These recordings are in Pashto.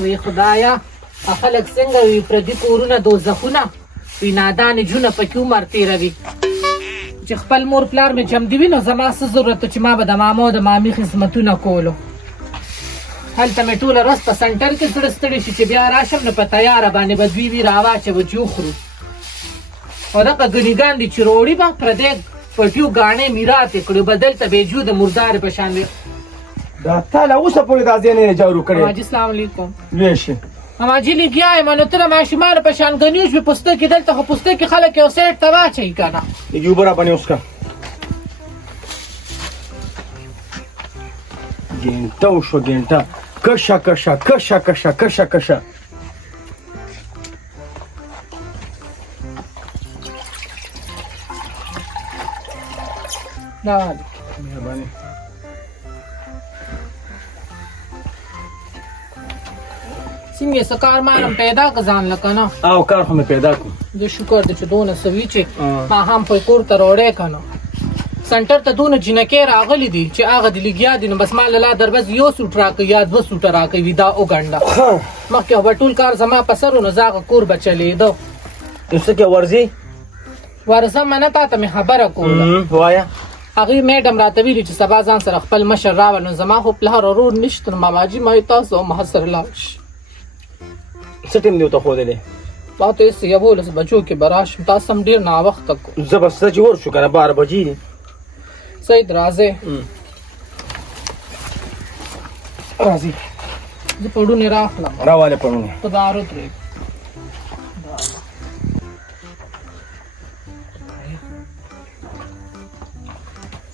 وی خدایا خلک څنګه وي پردي کورونه دوزخونه وي نادانې جونه پکې عمر تېروي چې خپل مور پلار مې جمدي وي نو زما څه ضرورت چې ما به د ماما او د مامي خدمتونه کولو هلته مې ټوله ورځ په سنټر کې زړه ستړی شي چې بیا راشم نو په تیاره باندې به دوی وي راواچوه چې وخورو او دغه ګنیګان دي چې روړي به پردی پټیو ګاڼې میراتې کړي به دلته بیجو د مردارې په شان وي دا تا له اوسه پورې دا ځای نه جارو کړی ماما جي السلام علیکم ویشي ماما جي لګیا یم نو ته د ماشومانو په شان ګنیو شوې پوستکي دلته خو پوستکي خلک یو سیټ ته واچوي که نه یو برا باندې اوس کا ګینټه وشوه ګینټه کشه کشه کشه کشه کشه کشه دا مهرباني څنګه څه کار مانم پیدا که ځان له که نه او کار خو مې پیدا کړو د شکر دی چې دونه څه وي چې ما هم په کور ته راوړی که نه سنټر ته دونه جینکۍ راغلي دي چې هغه د لګیا دي نو بس ما له لا دربز یو سوټ راکوي یا دوه سوټه راکوي دا وګنډه مخکې به ټول کار زما په سر و نو زه هغه کور به چلېده نو څه کې ورځي ورځم نه تا ته مې خبره کوله وایه هغې میډم راته ویلي چې سبا ځان سره خپل مشر راوړ نو زما خو پلار ورور نشته نو ماماجي ما تاسو ما سره لاړ شي څه ټیم دی ورته ښودلی ما ته یې 11 بجو کې به راشم تاسو هم ډېر ناوخته کو زه به څه چې ور شو که نه 12 بجې دي سید راځئ راځي زه پړونې راخلم راواله پړونې په دارو ترې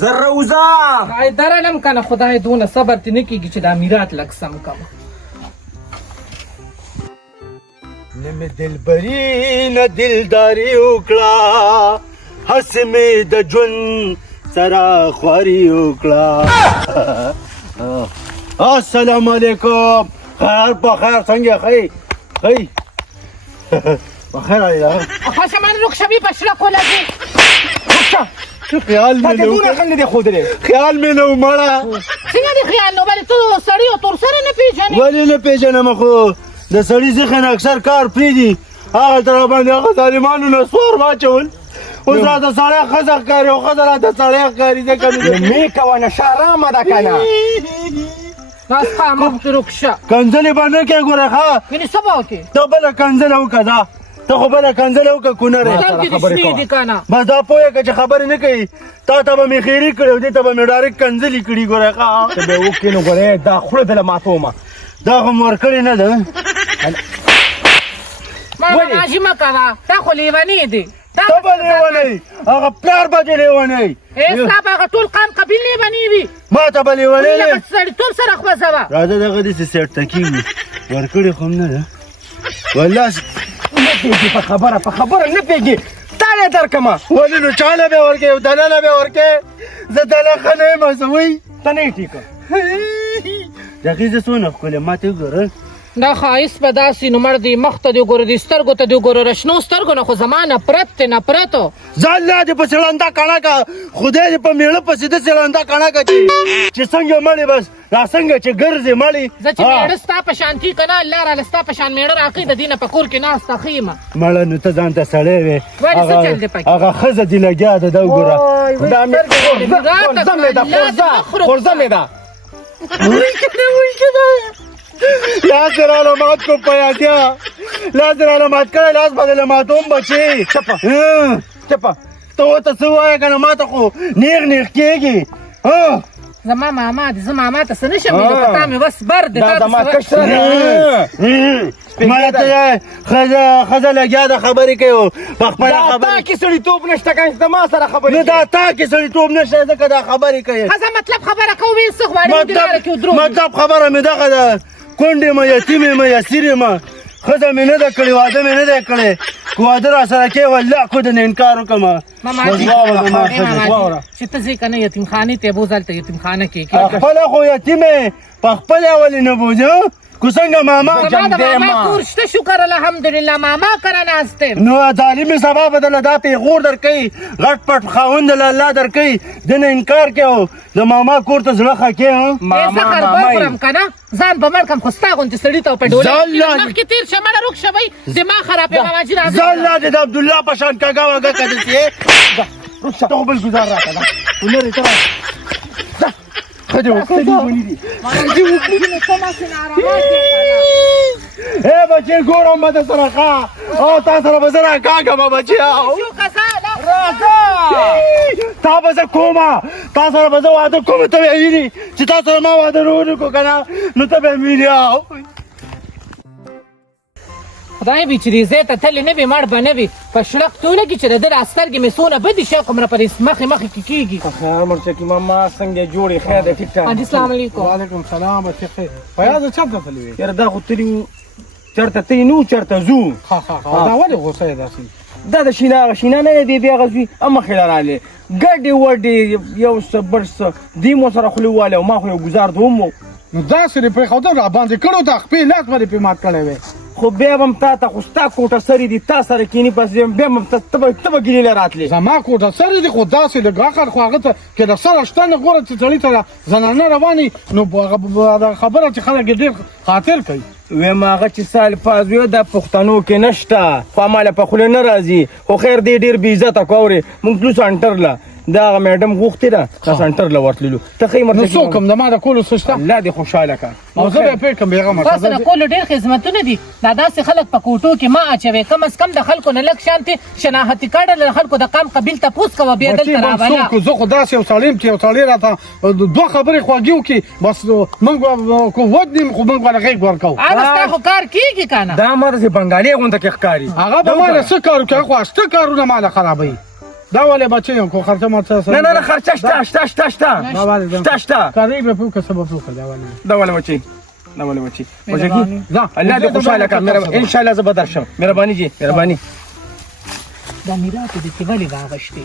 زه روزه خدای درنم که نه خدای دونه صبر تې نه کېږي چې دا میرات لږ سم کړم نه مې دلبري نه دلداري وکړه هسې مې د ژوند سره خواري وکړه السلام علیکم خیر په خیر څنګه خی په خیر علیه خوشه من رخشوی بشرا کلگی خیال مې نه خیال مې نه ومړه څنګه دې خیال نو بلې ته سړي او تور سره نه پېژنې ولې نه پېژنم خو د سړي ذهن اکثر کار پرېږدي هغه ته راباندې هغه ظالمانو نه سوار واچول اوس راته سړی ښځه ښکاري او ښځه راته سړی ښکاري ځکه مې کوه نشه ارامه ده که نه ناسخه مخکې رخشه کنځلې به نه کوې ګوره ښه یعنې څه به وکړې ته بله کنځله وکړه دا ته خو بله کنځله وکړه کونر سر کې دې شنې دي که نه بس دا پوهه که چې خبرې نه کوي تا ته به مې خیري کړې او دې ته به مې ډایرکټ کنځلې کړي ګوره ښه ته به یې وکړې نو ګورې دا خوله دله ماتومه دا خو مې ورکړې نه ده ماجي مه کوه تا خو لیونې دي ته به لیونی هغه پلار به دې لیونی ستا به هغه ټول قام قبیل لیونې وي ما ته به لیونی دی سړیتوب سره خوځوه راځه دغه داسې سیټ ته کېږي ورکړې خو هم نه ده والله نه پوهېږي په خبره نه پوهېږي تا یې درکړمه ولې نو چاله به یې ورکړې یو دله به یې ورکړې زه دله ښه نه یم څه وایي ته نه یې ټیکه دغې زه څونه ښکلې ما ته وګوره دا ښایست به داسې نو مړ دی مخ ته دې وګوره دې سترګو ته دې وګوره رشنو سترګو نه خو زما نفرت دی نفرت ځان لا دې په سړنده کڼکه خدای دې په میړه پسې د سړنده کڼکه چې څنګه مړې بس را څنګه چې ګرځې مړې زه چې میړه ستا په شان تي که نه الله راله ستا په شان میړه راکړي د دې نه په کور کې ناسته ښه یم مړه نو ته ځان ته سړی وې ولې څه چل دی پکې هغه ښځه دې لګیا ده دا وګوره خورزه مې ده لاس دې راله مات کو په یادیا لاس دې راله مات کړی لاس به دې له ماتوم بچې چپه ته ورته څه ووایه که نه ما ته خو نیغ کېږي زما ماما دی زه ماما ته څه نه شم ویلو په تا مې بس بر دی دا زما کشره ده ما ته ښځه لګیا ده خبرې کوي په خپله خبرې تا کې سړیتوب نشته که د ما سره خبرې نه دا تا کې سړیتوب نشته ځکه دا خبرې کوي ښځه مطلب خبره کوو ویل څه غواړې دې لاره کې ودرو مطلب خبره مې دغه ده کونډ یم یتیم یم یسیر یم ښځه مې نه ده کړې واده مې نه دی کړی که واده را سره کوې والله خو دې نه انکار وکړم چې ته ځې که نه یتیمخانې ته یې بوځه هلته یتیمخانه کې خپله خو یتیمې په خپله ولې نه بوځې کو څنګه ماما زما د ماما کور شته شکر الحمدلله ماما کره ناست یم نو ظالمې سبا بدله دا پیغور درکوي غټ پټ خاوند له الله درکوي دنه انکار کوي د ماما کور ته زړه ښه کې ماما خربه که نه ځان به مړ کړم خو ستا غوندې سړي ته په ډولۍ مخکې تېر شه مړه روک شه وی دماغ خراب یم ماما جي راځه ځان لا دې د عبدالله په شان کاږه واږه که داسې روک شه ته خو بل ګزار راکړه ده ولرې ته ځه ښه دې وکړې دي ونې دي ښه دې وکړې اے بچې ګورم به در سره ښه او تا سره به زه راکاږم بچیو تا به زه کومه تا سره به زه واده کوم ته به یې ویني چې تا سره ما واده ونه کړو که نه نو ته به یې ویني خدای وي چې دې ځای ته تللی نه وي مړ به نه وي په شړق توله کې چې د ده را سترګې مې څونه بدې شي کومره په دې مخې مخې کې کېږي خیر مرچکي ماما څنګه جوړې خیر دی ټیک ټاک حاجي السلام علیکم وعلیکم سلام بچې خیر فیاضه چېرته تللی وې یاره دا خو تلي وو چېرته تلي نه وو چېرته ځو دا ولې غوسه یې داسې دا د شینا هغه شینا نه دی بیا هغه زوی هم مخې له رالې ګډې وډې یو څه بل څه دې مو سره خولې ووالی او ما خو یو ګزار دوم وو نو داسې دې پرېښوده را باندې کړو دا خپې لاس به دې پرې مات کړی وې خو بیا به هم تا ته خو ستا کوټه سرې دي تا سره کښېني پس بیا به ته به ګیلې له راتلې زما کوټه سرې دي خو داسې لږ عقل خو هغه ته که د سره شته نه ګوره چې سړي ته زنانه روانې نو هغه خبره چې خلک یې ډېر خاطر کوي ویم هغه چې سال پاز وی دا پښتنو کې نشته خو ماله په خوله نه راځي خو خیر دې ډېر بې عزته کوې موږ تلو سنټر له دا هغه میډم غوښتې ده دا سنټر له ورتللو ته ښه نو څوک هم د ما د کولو څه شته الله دې خوشحاله کړه او زه به یې پرې کړم بېغمه تاسو د کولو ډېر خدمتونه دي دا داسې خلک په کوټو کې مه اچوئ کم از کم د خلکو نه لږ شانتې شناختي کارډ له خلکو د قام قبیل تپوس کوه بیا دلته راوله زه خو داسې یو سړی یم چې یو سړی راته دوه خبرې خواږي وکړي بس موږ به کو ودنیم خو موږ به غېږ ورکوو هغه ستا خو کار کېږي که نه دا ما داسې بنګالي غونته کې ښکاري هغه به ماله څه کار وکړي خو اشته کارونه ماله خرابوي دا ولې بچې یم خو خرچه ما څه نه نه نه خرچه شته شته شته شته شته کاري به پوکه څه به پوکه دا ولې بچې دا ولې بچې ځه الله دې خوشحاله کړه انشاءالله زه به درشم مهرباني جي مهرباني دا میراتو دې کې ولې راغشتې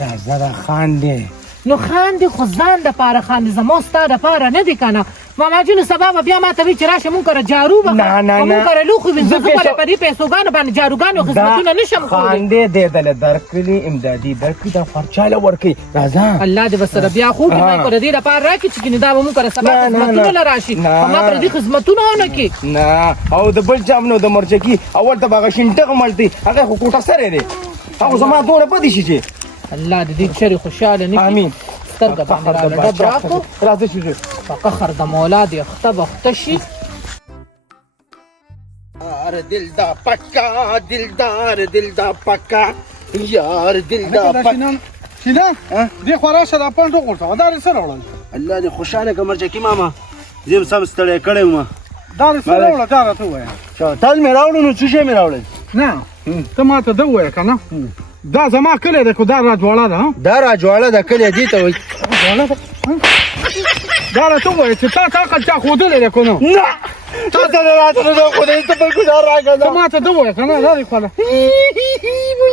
راځه دا خاندې نو خاندې خو ځان دپاره خاندې زما ستا دپاره نه دي که نه ماما جونو سبا به بیا ما ته وي چې راشه مونږ کره جارو به مونږ کره لوښي وینځو زه کله په دې پیسوګانو باندې جاروګانو خدمتونه نشم کولی خاندې دې دله درکړي امدادي درکړي دا خرچاله ورکوي راځه الله دې به سره بیا خوب مونږ کره دې دپاره راکړي چې ګینې دا به مونږ کره سبا خدمتونه له راشي خو ما پرې دې خدمتونه ونه کړي نه او د بل چا نو د مرچکي اول ته به هغه شینټغ مړتي هغه خو کوټه سرې دی هغه زما دونه بدې شي چې الله دې دې چرې خوشحاله نه کړي امین سترګه باندې راله ډب راکړو راځه چې په قهر د مولا دې اخته بخته شي دلدار دا پکا یار دل دا پکا شینا دې خو راشه دا پنډ وغورځوه دا دې څه راوړل الله دې خوشحاله کړه مرچکي ماما زه هم سم ستړی کړی وم دا دې څه راوړل دا راته ووایه تل مې راوړل نو څه شی مې راوړل نه ته ما ته ده ووایه که نه دا زما کلی دی خو دا راجواړه ده دا راجواړه ده کلی دې ته وایي دا راته ووایه چې تا ته عقل چا ښودلی دی که نه نه تا ته نه راته نه ده ښودلی ته بل ګزار راکړه ته ما ته ده ووایه که نه دا دې خوله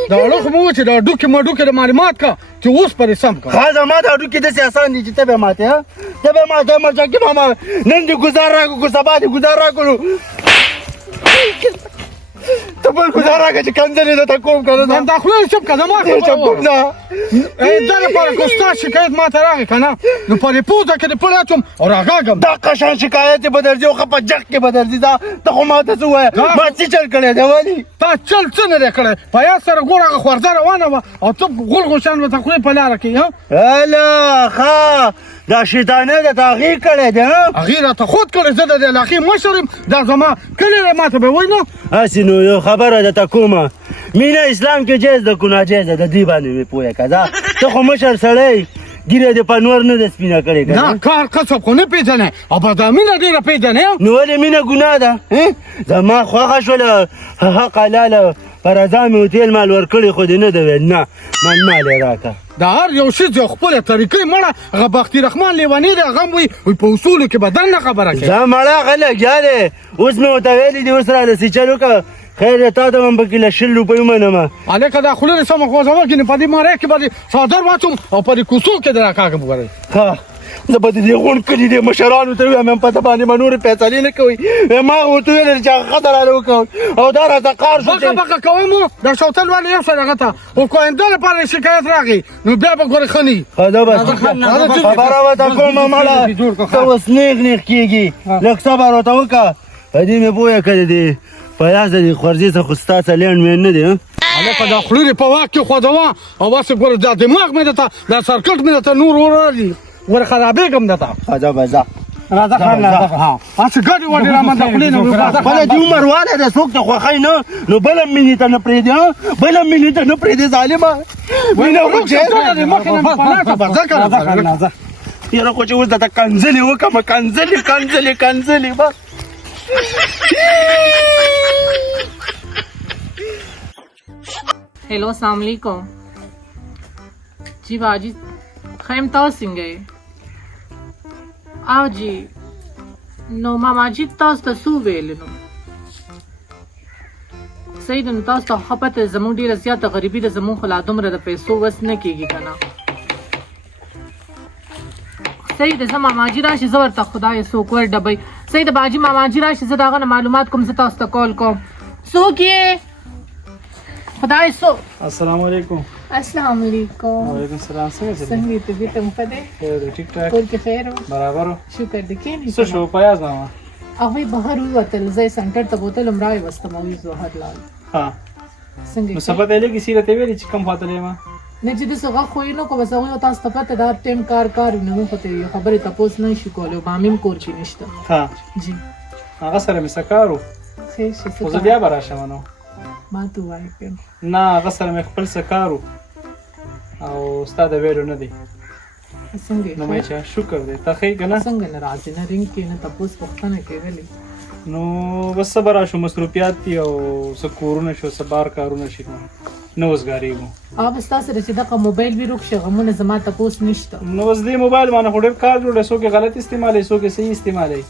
دا وړو خو مې ووایه چې دا ډوکې مډوکې د معلومات که چې اوس پرې سم که ها زما دا هډوکي داسې اسان دي چې ته به ماتې ها ته به ماتې مرچکي ماما نن دې ګزار راکړو که سبا دې ګزار راکړو ته بل ګزار راکړه چې کنځلې درته کوم که نه دا خوله دې چپ که زما چپ کوم نه دا لپاره که ستا شکایت ما ته راغی که نه نو په دې پوزه کې دې پړی اچوم او راغاږم دا قشان شکایت به درځي او ښه په جګ کې به درځي دا ته خو ما ته څه ووایه ما څه چل کړی دی ولې تا چل څه نه دی کړی په یاد سره ګوره هغه خورځه روانه وه او ته غول غوشان ورته خولې په لاره کې هله ښه دا شیطانه ده تا هغې کړی دی هغې راته خود کړی زه د دې علاقې مشر یم دا زما کلی دی ما ته به وایي نه هسې نو یو خبره درته کومه مینه اسلام کې جایز ده که ناجایزه د دې باندې مې پوهه که دا ته خو مشر سړی ګیره دې په نور نه ده سپینه کړې که نه کار کسب خو نه پېژنې او به دا مینه ډېره پېژنې نو ولې مینه ګناه ده زما خوښه شوله حق حلاله په رضا مې هوتیل مال ورکړی خو دې نه ده ویل نه من مال یې راکړه د هر یو شي یو خپله طریقې مړه هغه بختي رحمان لیونی دی هغه هم وایي په اصولو کې به دننه خبره کوي زه مړه هغه لګیا دی اوس مې ورته ویلي دي اوس راله سیچل وکړه خیر دی تا ته به م پکې له 10 روپۍ ومنمه هلکه دا خوله دې سمه خوځوه کښې په دې مارۍ کې به دې څادر واچوم او په دې کوڅو کې دې راکاږم ګورئ ښه زه به دې غونډ کلي دې مشرانو ته ووایم په ده باندې به نورې فیصلې نه کوئ ما ورته ویل چې هغه خطر راله وکول او دا راته قار شو بقه بقه کوم د شوتل والي یو سره غته او کوینده لپاره شکایت راغی نو بیا به ګورې خني دا بس خبره ورته کومه مړه ته اوس نیغ کېږي لږ صبر ورته وکړه په دې مې پوهه کړې دي پیاز د دې خورځې څه خو ستا څه لینډ مین نه دی هلکه دا خولې دې په واک کې خوځوه او بس ګوره دا دماغ مې درته دا سرکټ مې درته نور ورالي ور خرابېږم درته ښه به ځه راځه خان راځه هسې ګډې وډې رامنځته خولې نه خپله دې عمر واله ده څوک ته خوښی نه نو بله مینې ته نه پرېږدې بله مینې ته نه پرېږدې ظالمه مینه خو یاره خو چې اوس درته کنځلې وکړمه کنځلې بس हेलो अस्सलाम वालेकुम जी बाजी खैम ताऊ څنګه یې او جی نو ماما جی تاسو ته سو ویل نو صحیح نو تاسو ته خپته زموږ ډیره زیاته غریبي د زموږ خلا دومره د پیسو وس نه کیږي کنه صحیح د زما ماما جی راشي زور ته خدای سو کور ډبې صحیح د باجی ماما جی راشي زه داغه معلومات کوم زه تاسو ته کال کوم سو کې خدای سو السلام علیکم السلام علیکم وعلیکم السلام څنګه څنګه ته دې ته مخده خیر ټیک ټاک کول کې خیر برابر شکر دې کې څه شو پیاز ماما هغه بهر وتل زې سنټر ته بوتل امرای واستموي زهر لال ها څنګه نو سبا دې لګي سیرته ویلې چې کم فاتلې ما نه چې د څنګه خو نو کو وسوي او تاسو ته پته دا ټیم کار نه پته خبره تاسو نه شو کولای مامیم کور کې نشته ها جی هغه سره مې سکارو خیر شي خو زه بیا براشم نو ما ته وایي کوم نه هغه سره مې خپل سکارو او استاد ویلو نه دی څنګه نو مې چې شکر دی ته خې کنه څنګه ناراضي نه رینګ کې نه تاسو پښتنه کې ویلي نو بس صبر شو مصروفیات دي او سکورونه شو سبار کارونه شي نو وزګاریږو اوب تاسو چې دغه موبایل وی روښه غمونه زما تاسو نشته نو اوس دې موبایل باندې خو ډېر کار جوړه سو کې غلط استعمالي سو کې صحیح استعمالي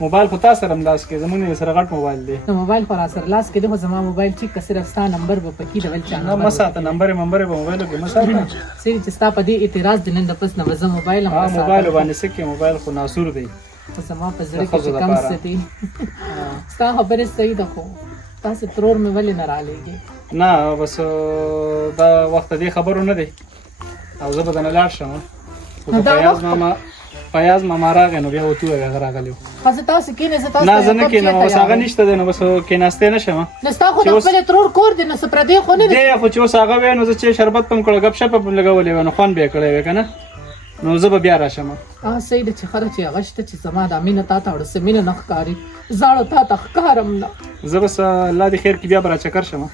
موبایل خو تاسو سره ملاس کې زمونږ سره غټ موبایل دی نو موبایل پر اثر لاس کې دغه زما موبایل چې صرف ستا نمبر به پکې ډول چا نه مساته نمبر به موبایل کې مساته سری چې ستا په دې اعتراض د نن د پس نه وزه موبایل هم موبایل باندې سکه موبایل خو ناسور دی زما په زړه کې چې کم ستې ستا خبره صحیح ده خو تاسو ترور مې ولې نه رالېږي نه بس دا وخت دې خبرو نه دی او زه به نه لاړ شم پیاز ماما راغی نو بیا وته هغه راغلیو خاصه تاسو کې نه تاسو نه زنه کې نه اوس هغه نشته دی نو بس کې ناشته نشم نه ستا خو د خپل ترور کور دی نو سپردي خو نه دی خو چې اوس هغه وینو چې شربت پم کړه غب شپ په لګولې نو خوان به کړی وې کنه نو زه به بیا راشم سید چې خره چې هغه شته چې زما د امینه تا ته ورسې مینه نه ښکاري زاړه تا ته ښکارم نه زه بس الله دې خیر کې بیا به راچکر شم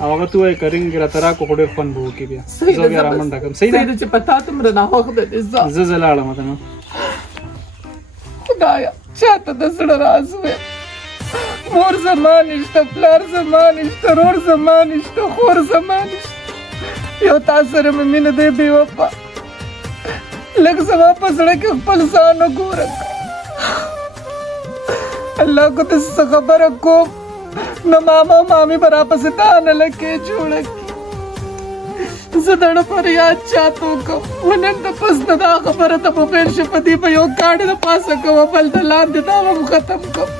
او هغه ته وایي کرینګ را ترا کو ډېر خوند به وکړي بیا زه بیا رامنډه کوم صحیح ده چې پتا تم رنه وخت دې زه لاړم ته نو خدایا چاته د زړه راز وې مور زمان نشته پلار زمان نشته رور زمان نشته خور زمان نشته یو تاسو سره مې مینه دی بې وفا لږ زما په زړه کې خپل ځان وګوره الله کو ته څه خبره کوم نو ماما او مامي به راپسې تا نه لکې جوړه کړي زه دړه پر یاد چاته وکړم ونن د پس د دا خبره ته په پیر شي په دې په یو کاڼي د پاسه کوم بل د لاندې دا هم ختم کوم